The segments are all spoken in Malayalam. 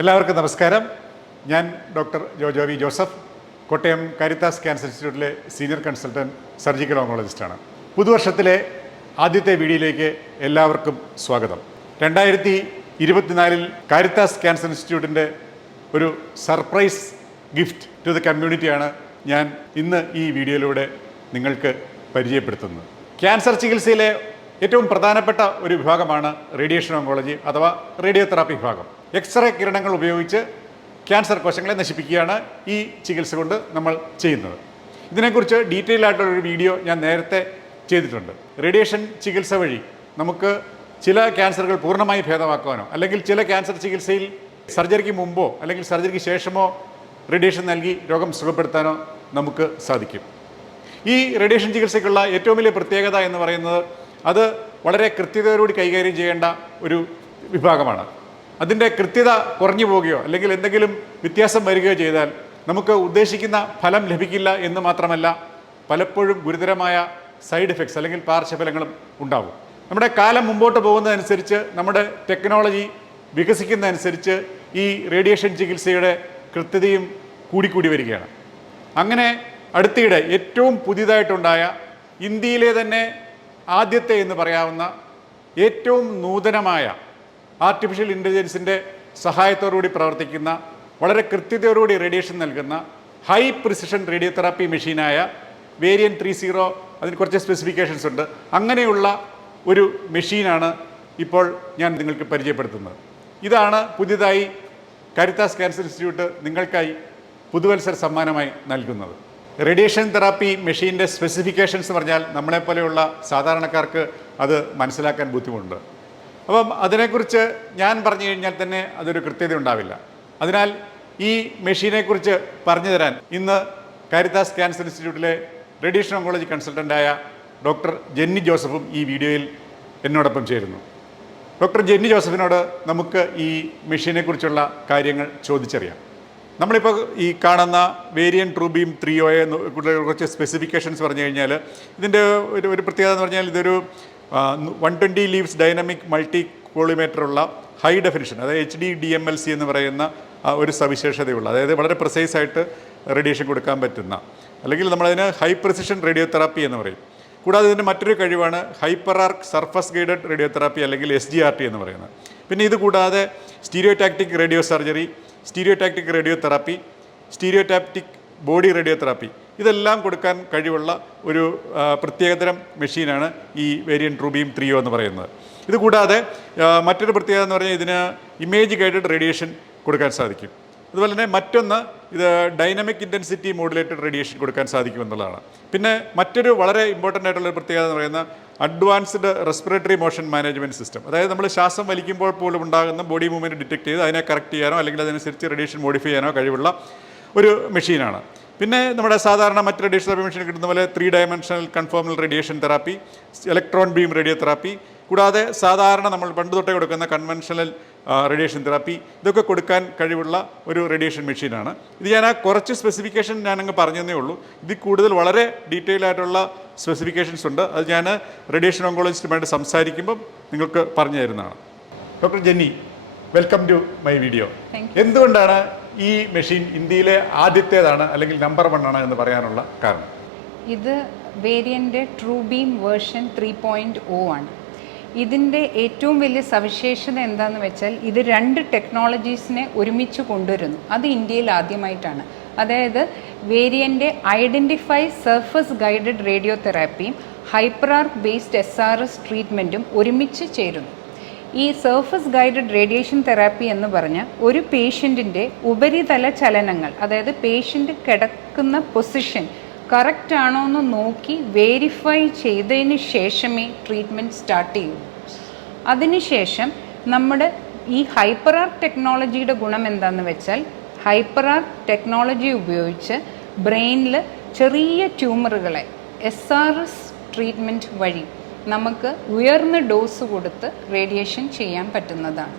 എല്ലാവർക്കും നമസ്കാരം. ഞാൻ doctor Jojo V Joseph Kottayam Caritas cancer ഇൻസ്റ്റിറ്റ്യൂട്ടിലെ സീനിയർ കൺസൾട്ടന്റ് സർജിക്കൽ ഓങ്കോളജിസ്റ്റാണ് പുതുവർഷത്തിലെ ആദ്യത്തെ വീഡിയോയിലേക്ക് എല്ലാവർക്കും സ്വാഗതം. രണ്ടായിരത്തി ഇരുപത്തിനാലിൽ കാരിത്താസ് ക്യാൻസർ ഇൻസ്റ്റിറ്റ്യൂട്ടിന്റെ ഒരു സർപ്രൈസ് ഗിഫ്റ്റ് ടു ദ കമ്മ്യൂണിറ്റിയാണ് ഞാൻ ഇന്ന് ഈ വീഡിയോയിലൂടെ നിങ്ങൾക്ക് പരിചയപ്പെടുത്തുന്നത്. ക്യാൻസർ ചികിത്സയിലെ ഏറ്റവും പ്രധാനപ്പെട്ട ഒരു വിഭാഗമാണ് റേഡിയേഷൻ ഓങ്കോളജി അഥവാ റേഡിയോ തെറാപ്പി വിഭാഗം. എക്സ്റേ കിരണങ്ങൾ ഉപയോഗിച്ച് ക്യാൻസർ കോശങ്ങളെ നശിപ്പിക്കുകയാണ് ഈ ചികിത്സ കൊണ്ട് നമ്മൾ ചെയ്യുന്നത്. ഇതിനെക്കുറിച്ച് ഡീറ്റെയിൽ ആയിട്ടുള്ളൊരു വീഡിയോ ഞാൻ നേരത്തെ ചെയ്തിട്ടുണ്ട്. റേഡിയേഷൻ ചികിത്സ വഴി നമുക്ക് ചില ക്യാൻസറുകൾ പൂർണമായി ഭേദമാക്കുവാനോ അല്ലെങ്കിൽ ചില ക്യാൻസർ ചികിത്സയിൽ സർജറിക്ക് മുമ്പോ അല്ലെങ്കിൽ സർജറിക്ക് ശേഷമോ റേഡിയേഷൻ നൽകി രോഗം സുഖപ്പെടുത്താനോ നമുക്ക് സാധിക്കും. ഈ റേഡിയേഷൻ ചികിത്സയ്ക്കുള്ള ഏറ്റവും വലിയ പ്രത്യേകത എന്ന് പറയുന്നത് അത് വളരെ കൃത്യതയോടുകൂടി കൈകാര്യം ചെയ്യേണ്ട ഒരു വിഭാഗമാണ്. അതിന്റെ കൃത്യത കുറഞ്ഞു പോവുകയോ അല്ലെങ്കിൽ എന്തെങ്കിലും വ്യത്യാസം വരികയോ ചെയ്താൽ നമുക്ക് ഉദ്ദേശിക്കുന്ന ഫലം ലഭിക്കില്ല എന്ന് മാത്രമല്ല പലപ്പോഴും ഗുരുതരമായ സൈഡ് എഫക്ട്സ് അല്ലെങ്കിൽ പാർശ്വഫലങ്ങളും ഉണ്ടാകും. നമ്മുടെ കാലം മുമ്പോട്ട് പോകുന്നതനുസരിച്ച് നമ്മുടെ ടെക്നോളജി വികസിക്കുന്നതനുസരിച്ച് ഈ റേഡിയേഷൻ ചികിത്സയുടെ കൃത്യതയും കൂടിക്കൂടി വരികയാണ്. അങ്ങനെ അടുത്തിടെ ഏറ്റവും പുതിയതായിട്ടുണ്ടായ ഇന്ത്യയിലെ തന്നെ ആദ്യത്തെ എന്ന് പറയാവുന്ന ഏറ്റവും നൂതനമായ ആർട്ടിഫിഷ്യൽ ഇന്റലിജൻസിന്റെ സഹായത്തോടുകൂടി പ്രവർത്തിക്കുന്ന വളരെ കൃത്യതയോടുകൂടി റേഡിയേഷൻ നൽകുന്ന ഹൈ പ്രിസിഷൻ റേഡിയോ തെറാപ്പി മെഷീനായ വേരിയൻ ത്രീ സീറോ അതിന് കുറച്ച് സ്പെസിഫിക്കേഷൻസ് ഉണ്ട്. അങ്ങനെയുള്ള ഒരു മെഷീനാണ് ഇപ്പോൾ ഞാൻ നിങ്ങൾക്ക് പരിചയപ്പെടുത്തുന്നത്. ഇതാണ് പുതിയതായി കരിത്താസ് ക്യാൻസർ ഇൻസ്റ്റിറ്റ്യൂട്ട് നിങ്ങൾക്കായി പുതുവത്സര സമ്മാനമായി നൽകുന്നത്. റേഡിയേഷൻ തെറാപ്പി മെഷീന്റെ സ്പെസിഫിക്കേഷൻസ് പറഞ്ഞാൽ നമ്മളെപ്പോലെയുള്ള സാധാരണക്കാർക്ക് അത് മനസ്സിലാക്കാൻ ബുദ്ധിമുട്ടുണ്ട്. അപ്പം അതിനെക്കുറിച്ച് ഞാൻ പറഞ്ഞു കഴിഞ്ഞാൽ തന്നെ അതൊരു കൃത്യത ഉണ്ടാവില്ല. അതിനാൽ ഈ മെഷീനെക്കുറിച്ച് പറഞ്ഞു തരാൻ ഇന്ന് കാരിത്താസ് ക്യാൻസർ ഇൻസ്റ്റിറ്റ്യൂട്ടിലെ റേഡിയേഷൻ ഓങ്കോളജി കൺസൾട്ടന്റായ ഡോക്ടർ ജെന്നി ജോസഫും ഈ വീഡിയോയിൽ എന്നോടൊപ്പം ചേരുന്നു. ഡോക്ടർ ജെന്നി ജോസഫിനോട് നമുക്ക് ഈ മെഷീനെക്കുറിച്ചുള്ള കാര്യങ്ങൾ ചോദിച്ചറിയാം. നമ്മളിപ്പോൾ ഈ കാണുന്ന വേരിയൻ ട്രൂബീം ത്രീ ഒ എന്ന് കുറച്ച് സ്പെസിഫിക്കേഷൻസ് പറഞ്ഞു കഴിഞ്ഞാൽ ഇതിന്റെ ഒരു ഒരു പ്രത്യേകത എന്ന് പറഞ്ഞാൽ ഇതൊരു one twenty leaves dynamic multi കോളിമേറ്ററുള്ള high definition അതായത് H D D M L C എന്ന് പറയുന്ന ഒരു സവിശേഷതയുള്ള അതായത് വളരെ പ്രിസൈസ് ആയിട്ട് റേഡിയേഷൻ കൊടുക്കാൻ പറ്റുന്ന അല്ലെങ്കിൽ നമ്മളതിന് ഹൈ പ്രിസിഷൻ റേഡിയോ തെറാപ്പി എന്ന് പറയും. കൂടാതെ ഇതിന്റെ മറ്റൊരു കഴിവാണ് hyper arc surface guided radio therapy അല്ലെങ്കിൽ എസ് ജി ആർ ടി എന്ന് പറയുന്നത്. പിന്നെ ഇത് കൂടാതെ stereotactic radio surgery stereotactic radio therapy stereotactic body radio therapy ഇതെല്ലാം കൊടുക്കാൻ കഴിവുള്ള ഒരു പ്രത്യേകതരം മെഷീനാണ് ഈ വേരിയൻ റൂബിയും ത്രീയോ എന്ന് പറയുന്നത്. ഇതുകൂടാതെ മറ്റൊരു പ്രത്യേകത എന്ന് പറഞ്ഞാൽ ഇതിന് ഇമേജ് ഗൈഡഡ് റേഡിയേഷൻ കൊടുക്കാൻ സാധിക്കും. അതുപോലെ തന്നെ മറ്റൊന്ന് ഇത് ഡൈനാമിക് ഇന്റൻസിറ്റി മോഡുലേറ്റഡ് റേഡിയേഷൻ കൊടുക്കാൻ സാധിക്കും എന്നുള്ളതാണ്. പിന്നെ മറ്റൊരു വളരെ ഇമ്പോർട്ടന്റ് ആയിട്ടുള്ള പ്രത്യേകത എന്ന് പറയുന്ന advanced respiratory motion management system അതായത് നമ്മൾ ശ്വാസം വലിക്കുമ്പോൾ പോലും ഉണ്ടാകുന്ന ബോഡി മൂവ്മെന്റ് ഡിറ്റക്ട് ചെയ്ത് അതിനെ കറക്റ്റ് ചെയ്യാനോ അല്ലെങ്കിൽ അതനുസരിച്ച് റേഡിയേഷൻ മോഡിഫൈ ചെയ്യാനോ കഴിവുള്ള ഒരു മെഷീനാണ്. പിന്നെ നമ്മുടെ സാധാരണ മറ്റ് റേഡിയേഷൻ തെറാപ്പി മെഷീൻ കിട്ടുന്ന പോലെ three dimensional conformal radiation therapy electron beam radio therapy കൂടാതെ സാധാരണ നമ്മൾ പണ്ട് തൊട്ടേ കൊടുക്കുന്ന കൺവെൻഷണൽ റേഡിയേഷൻ തെറാപ്പി ഇതൊക്കെ കൊടുക്കാൻ കഴിവുള്ള ഒരു റേഡിയേഷൻ മെഷീനാണ് ഇത് ഞാൻ ആ കുറച്ച് സ്പെസിഫിക്കേഷൻ ഞാനങ്ങ് പറഞ്ഞതേ ഉള്ളൂ. ഇതിൽ കൂടുതൽ വളരെ ഡീറ്റെയിൽ ആയിട്ടുള്ള സ്പെസിഫിക്കേഷൻസ് ഉണ്ട്. അത് ഞാൻ റേഡിയേഷൻ ഓങ്കോളജിസ്റ്റുമായിട്ട് സംസാരിക്കുമ്പം നിങ്ങൾക്ക് പറഞ്ഞു തരുന്നതാണ്. Doctor Jenny welcome to my video എന്തുകൊണ്ടാണ് ഈ മെഷീൻ ഇന്ത്യയിലെ ആദ്യത്തേതാണ് അല്ലെങ്കിൽ നമ്പർ വൺ ആണ് എന്ന് പറയാനുള്ള കാരണം. ഇത് വേരിയന്റെ true beam version three point O ആണ്. ഇതിന്റെ ഏറ്റവും വലിയ സവിശേഷത എന്താണെന്ന് വെച്ചാൽ ഇത് രണ്ട് ടെക്നോളജീസിനെ ഒരുമിച്ച് കൊണ്ടുവരുന്നു. അത് ഇന്ത്യയിൽ ആദ്യമായിട്ടാണ്. അതായത് വേരിയന്റെ identify surface guided radio തെറാപ്പിയും hyper arc based S R S ട്രീറ്റ്മെന്റും ഒരുമിച്ച് ചേരുന്നു. ഈ സർഫസ് ഗൈഡഡ് റേഡിയേഷൻ തെറാപ്പി എന്ന് പറഞ്ഞ ഒരു പേഷ്യന്റിന്റെ ഉപരിതല ചലനങ്ങൾ അതായത് പേഷ്യന്റ് കിടക്കുന്ന പൊസിഷൻ കറക്റ്റ് ആണോ എന്ന് നോക്കി വേരിഫൈ ചെയ്തതിന് ശേഷമേ ട്രീറ്റ്മെന്റ് സ്റ്റാർട്ട് ചെയ്യൂ അതിനുശേഷം നമ്മുടെ ഈ ഹൈപ്പറാർക്ക് ടെക്നോളജിയുടെ ഗുണം എന്താണെന്ന് വെച്ചാൽ ഹൈപ്പറാർക്ക് ടെക്നോളജി ഉപയോഗിച്ച് ബ്രെയിനിൽ ചെറിയ ട്യൂമറുകളെ എസ് ആർ എസ് ട്രീറ്റ്മെന്റ് വഴി നമുക്ക് ഉയർന്ന ഡോസ് കൊടുത്ത് റേഡിയേഷൻ ചെയ്യാൻ പറ്റുന്നതാണ്.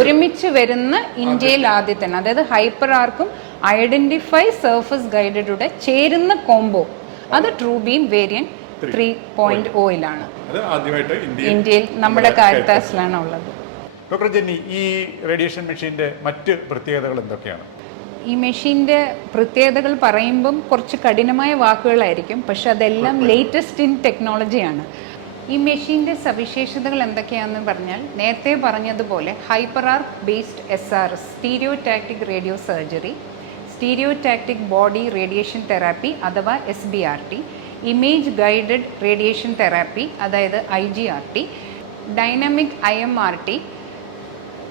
ഒരുമിച്ച് വരുന്ന ഇന്ത്യയിൽ ആദ്യത്തെ അതായത് ഹൈപ്പർ ആർക്കും ഐഡന്റിഫൈ സർഫസ് ഗൈഡഡുടെ ചേരുന്ന കോംബോ. അത് true beam variant three point ഓയിലാണ് ഇന്ത്യയിൽ നമ്മുടെ കാരിത്താസിലാണ് ഉള്ളത്. ഡോക്ടർ ജെന്നി ഈ റേഡിയേഷൻ മെഷീന്റെ മറ്റ് പ്രത്യേകതകൾ എന്തൊക്കെയാണ്? ഈ മെഷീന്റെ പ്രത്യേകതകൾ പറയുമ്പം കുറച്ച് കഠിനമായ വാക്കുകളായിരിക്കും പക്ഷെ അതെല്ലാം ലേറ്റസ്റ്റ് ഇൻ ടെക്നോളജിയാണ് ഈ മെഷീന്റെ സവിശേഷതകൾ എന്തൊക്കെയാണെന്ന് പറഞ്ഞാൽ നേരത്തെ പറഞ്ഞതുപോലെ hyper arc based S R S stereotactic radio surgery stereotactic body radiation therapy അഥവാ S B R T image guided radiation therapy അതായത് I G R T dynamic I M R T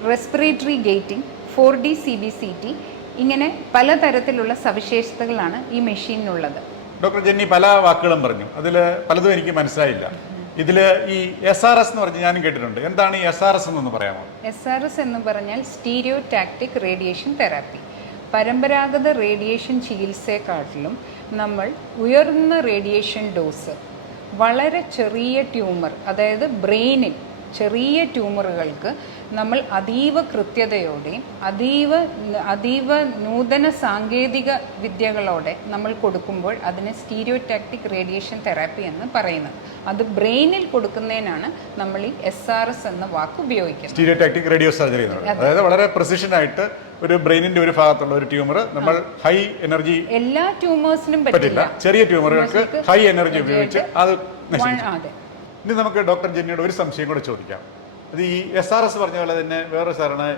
respiratory gating four D C B C T ഇങ്ങനെ പലതരത്തിലുള്ള സവിശേഷതകളാണ് ഈ മെഷീനിനുള്ളത്. ഡോക്ടർ ജെന്നി പല വാക്കുകളും പറഞ്ഞു. അതിൽ പലതും എനിക്ക് മനസ്സിലായില്ല. ഇതിൽ ഈ എസ് ആർ എസ് എന്ന് പറഞ്ഞ് ഞാനും കേട്ടിട്ടുണ്ട്. എന്താണ് ഈ എസ് ആർ എസ് എന്നൊന്ന് പറയാമോ? എസ് ആർ എസ് എന്ന് പറഞ്ഞാൽ സ്റ്റീരിയോ ടാക്ടിക് റേഡിയേഷൻ തെറാപ്പി. പരമ്പരാഗത റേഡിയേഷൻ ചികിത്സയെക്കാട്ടിലും നമ്മൾ ഉയർന്ന റേഡിയേഷൻ ഡോസ് വളരെ ചെറിയ ട്യൂമർ അതായത് ബ്രെയിനിൽ ചെറിയ ട്യൂമറുകൾക്ക് നമ്മൾ അതീവ കൃത്യതയോടെയും അതീവ അതീവ നൂതന സാങ്കേതിക വിദ്യകളോടെ നമ്മൾ കൊടുക്കുമ്പോൾ അതിനെ സ്റ്റീരിയോടാക്റ്റിക് റേഡിയേഷൻ തെറാപ്പി എന്ന് പറയുന്നത്. അത് ബ്രെയിനിൽ കൊടുക്കുന്നതിനാണ് നമ്മൾ ഈ എസ് ആർ എസ് എന്ന വാക്ക് ഉപയോഗിക്കുന്നത്. സ്റ്റീരിയോടാക്ടിക് റേഡിയോ സർജറി അതായത് വളരെ precision ആയിട്ട് ഒരു ബ്രെയിനിന്റെ ഒരു ഭാഗത്തുള്ള ഒരു ട്യൂമർ നമ്മൾ ഹൈ എനർജി എല്ലാ ട്യൂമേഴ്സിനും പറ്റില്ല. ചെറിയ ട്യൂമറുകൾക്ക് ഹൈ എനർജി ഉപയോഗിച്ച് അത് അതെ. ഇനി നമുക്ക് ഡോക്ടർ ജെന്നിയോട് ഒരു സംശയം കൂടെ ചോദിക്കാം. അത് ഈ എസ് ആർ എസ് പറഞ്ഞ പോലെ തന്നെ വേറെ സാറാണ്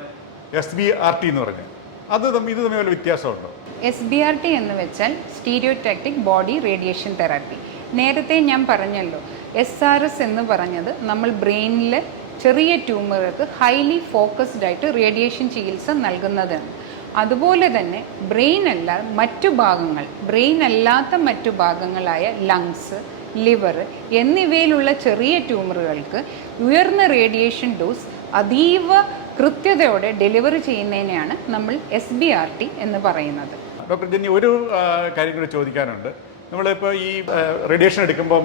എസ് ബി ആർ ടി എന്ന് പറഞ്ഞത് അത് ഇത് തമ്മിൽ വ്യത്യാസമുണ്ടോ? എസ് ബി ആർ ടി എന്ന് വെച്ചാൽ സ്റ്റീരിയോടാക്ടിക് ബോഡി റേഡിയേഷൻ തെറാപ്പി നേരത്തെ ഞാൻ പറഞ്ഞല്ലോ എസ് ആർ എസ് എന്ന് പറഞ്ഞത് നമ്മൾ ബ്രെയിനിലെ ചെറിയ ട്യൂമറുകൾക്ക് ഹൈലി ഫോക്കസ്ഡ് ആയിട്ട് റേഡിയേഷൻ ചികിത്സ നൽകുന്നതാണ്. അതുപോലെ തന്നെ ബ്രെയിൻ അല്ല മറ്റു ഭാഗങ്ങൾ ബ്രെയിൻ അല്ലാത്ത മറ്റു ഭാഗങ്ങളായ ലങ്സ് ലിവർ എന്നിവയിലുള്ള ചെറിയ ട്യൂമറുകൾക്ക് ഉയർന്ന റേഡിയേഷൻ ഡോസ് അതീവ കൃത്യതയോടെ ഡെലിവറി ചെയ്യുന്നതിനെയാണ് നമ്മൾ എസ് ബി ആർ ടി എന്ന് പറയുന്നത്. ഡോക്ടർ ജെന്നി ഒരു കാര്യം കൂടി ചോദിക്കാനുണ്ട്. നമ്മളിപ്പോൾ ഈ റേഡിയേഷൻ എടുക്കുമ്പം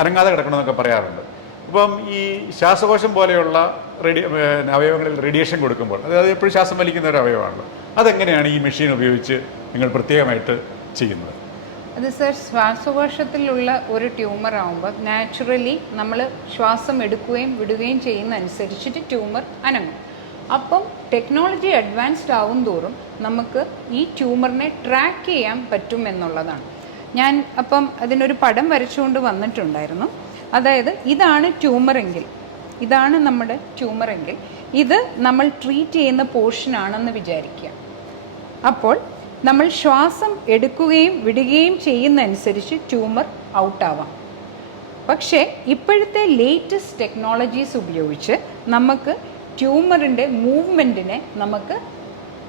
അനങ്ങാതെ കിടക്കണമെന്നൊക്കെ പറയാറുണ്ട്. അപ്പം ഈ ശ്വാസകോശം പോലെയുള്ള റേഡിയ അവയവങ്ങളിൽ റേഡിയേഷൻ കൊടുക്കുമ്പോൾ അതായത് എപ്പോഴും ശ്വാസം വലിക്കുന്ന ഒരു അവയവമാണല്ലോ. അതെങ്ങനെയാണ് ഈ മെഷീൻ ഉപയോഗിച്ച് നിങ്ങൾ പ്രത്യേകമായിട്ട് ചെയ്യുന്നത്? അത് സർ ശ്വാസകോശത്തിലുള്ള ഒരു ട്യൂമർ ആകുമ്പോൾ നാച്ചുറലി നമ്മൾ ശ്വാസം എടുക്കുകയും വിടുകയും ചെയ്യുന്ന അനുസരിച്ചിട്ട് ട്യൂമർ അനങ്ങും. അപ്പം ടെക്നോളജി അഡ്വാൻസ്ഡ് ആവും തോറും നമുക്ക് ഈ ട്യൂമറിനെ ട്രാക്ക് ചെയ്യാൻ പറ്റും എന്നുള്ളതാണ്. ഞാൻ അപ്പം അതിനൊരു പടം വരച്ചുകൊണ്ട് വന്നിട്ടുണ്ടായിരുന്നു. അതായത് ഇതാണ് ട്യൂമറെങ്കിൽ ഇതാണ് നമ്മുടെ ട്യൂമറെങ്കിൽ ഇത് നമ്മൾ ട്രീറ്റ് ചെയ്യുന്ന പോർഷനാണെന്ന് വിചാരിക്കുക. അപ്പോൾ നമ്മൾ ശ്വാസം എടുക്കുകയും വിടുകയും ചെയ്യുന്നതനുസരിച്ച് ട്യൂമർ ഔട്ടാവാം. പക്ഷേ ഇപ്പോഴത്തെ ലേറ്റസ്റ്റ് ടെക്നോളജീസ് ഉപയോഗിച്ച് നമുക്ക് ട്യൂമറിന്റെ മൂവ്മെന്റിനെ നമുക്ക്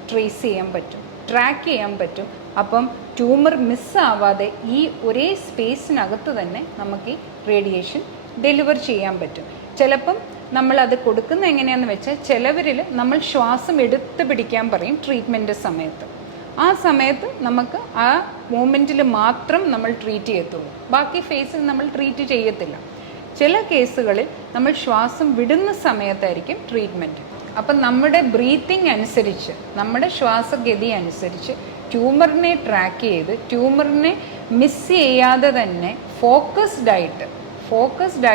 ട്രേസ് ചെയ്യാൻ പറ്റും ട്രാക്ക് ചെയ്യാൻ പറ്റും. അപ്പം ട്യൂമർ മിസ്സാവാതെ ഈ ഒരേ സ്പേസിനകത്ത് തന്നെ നമുക്ക് ഈ റേഡിയേഷൻ ഡെലിവർ ചെയ്യാൻ പറ്റും. ചിലപ്പം നമ്മളത് അത് കൊടുക്കുന്ന എങ്ങനെയാന്ന് വെച്ചാൽ ചിലവരിൽ നമ്മൾ ശ്വാസം എടുത്ത് പിടിക്കാൻ പറയും ട്രീറ്റ്മെന്റ് സമയത്ത്. ആ സമയത്ത് നമുക്ക് ആ മൂമെന്റിൽ മാത്രം നമ്മൾ ട്രീറ്റ് ചെയ്യത്തുള്ളൂ. ബാക്കി ഫേസിൽ നമ്മൾ ട്രീറ്റ് ചെയ്യത്തില്ല. ചില കേസുകളിൽ നമ്മൾ ശ്വാസം വിടുന്ന സമയത്തായിരിക്കും ട്രീറ്റ്മെന്റ് അപ്പം നമ്മുടെ ബ്രീത്തിങ് അനുസരിച്ച് നമ്മുടെ ശ്വാസഗതി അനുസരിച്ച് ട്യൂമറിനെ ട്രാക്ക് ചെയ്ത് ട്യൂമറിനെ മിസ് ചെയ്യാതെ തന്നെ ഫോക്കസ്ഡ് ആയിട്ട് ഫോക്കസ്ഡ്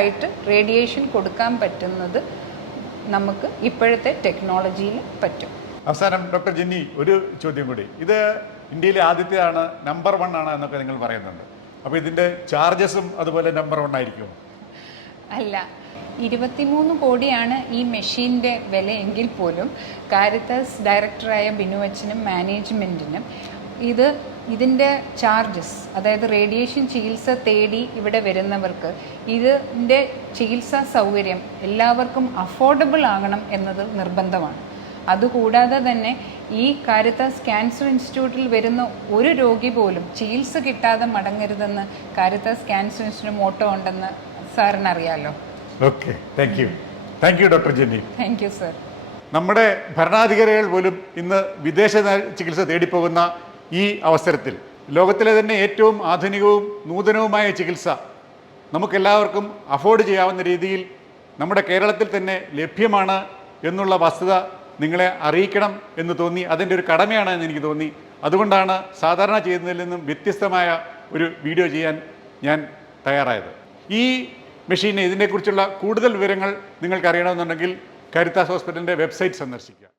റേഡിയേഷൻ കൊടുക്കാൻ പറ്റുന്നത് നമുക്ക് ഇപ്പോഴത്തെ ടെക്നോളജിയിൽ പറ്റും. അവസാനം ഡോക്ടർ ജിന്നി ഒരു ചോദ്യം കൂടി. ഇത് ഇന്ത്യയിലെ ആദ്യത്തെയാണ് നമ്പർ വൺ ആണ് എന്നൊക്കെ നിങ്ങൾ പറയുന്നുണ്ട്. അപ്പോൾ ഇതിന്റെ ചാർജസും അതുപോലെ നമ്പർ വൺ ആയിരിക്കും അല്ല ഇരുപത്തിമൂന്ന് കോടിയാണ് ഈ മെഷീന്റെ വില എങ്കിൽ പോലും കാരിത്താസ് ഡയറക്ടറായ ബിനുവച്ചനും മാനേജ്മെന്റിനും ഇത് ഇതിന്റെ ചാർജസ് അതായത് റേഡിയേഷൻ ചികിത്സ തേടി ഇവിടെ വരുന്നവർക്ക് ഇതിന്റെ ചികിത്സാ സൗകര്യം എല്ലാവർക്കും അഫോർഡബിൾ ആകണം എന്നത് നിർബന്ധമാണ്. അതുകൂടാതെ തന്നെ ഈ കാരിത്താസ് ക്യാൻസർ ഇൻസ്റ്റിറ്റ്യൂട്ടിൽ വരുന്ന ഒരു രോഗി പോലും ചികിത്സ കിട്ടാതെ മടങ്ങരുതെന്ന് കാരിത്താസ് ക്യാൻസർ ഇൻസ്റ്റിറ്റ്യൂട്ട് മോട്ടോ ഉണ്ടെന്ന് സാറിന് അറിയാലോ okay thank you thank you doctor Jenny thank you sir നമ്മുടെ ഭരണാധികാരികൾ പോലും ഇന്ന് വിദേശ ചികിത്സ തേടിപ്പോകുന്ന ഈ അവസരത്തിൽ ലോകത്തിലെ തന്നെ ഏറ്റവും ആധുനികവും നൂതനവുമായ ചികിത്സ നമുക്കെല്ലാവർക്കും അഫോർഡ് ചെയ്യാവുന്ന രീതിയിൽ നമ്മുടെ കേരളത്തിൽ തന്നെ ലഭ്യമാണ് എന്നുള്ള വസ്തുത നിങ്ങളെ അറിയിക്കണം എന്ന് തോന്നി. അതിന്റെ ഒരു കടമയാണ് എന്ന് എനിക്ക് തോന്നി. അതുകൊണ്ടാണ് സാധാരണ ചെയ്യുന്നതിൽ നിന്നും വ്യത്യസ്തമായ ഒരു വീഡിയോ ചെയ്യാൻ ഞാൻ തയ്യാറായത്. ഈ മെഷീനെ ഇതിനെക്കുറിച്ചുള്ള കൂടുതൽ വിവരങ്ങൾ നിങ്ങൾക്ക് അറിയണമെന്നുണ്ടെങ്കിൽ കാരിത്താസ് ഹോസ്പിറ്റലിന്റെ വെബ്സൈറ്റ് സന്ദർശിക്കുക.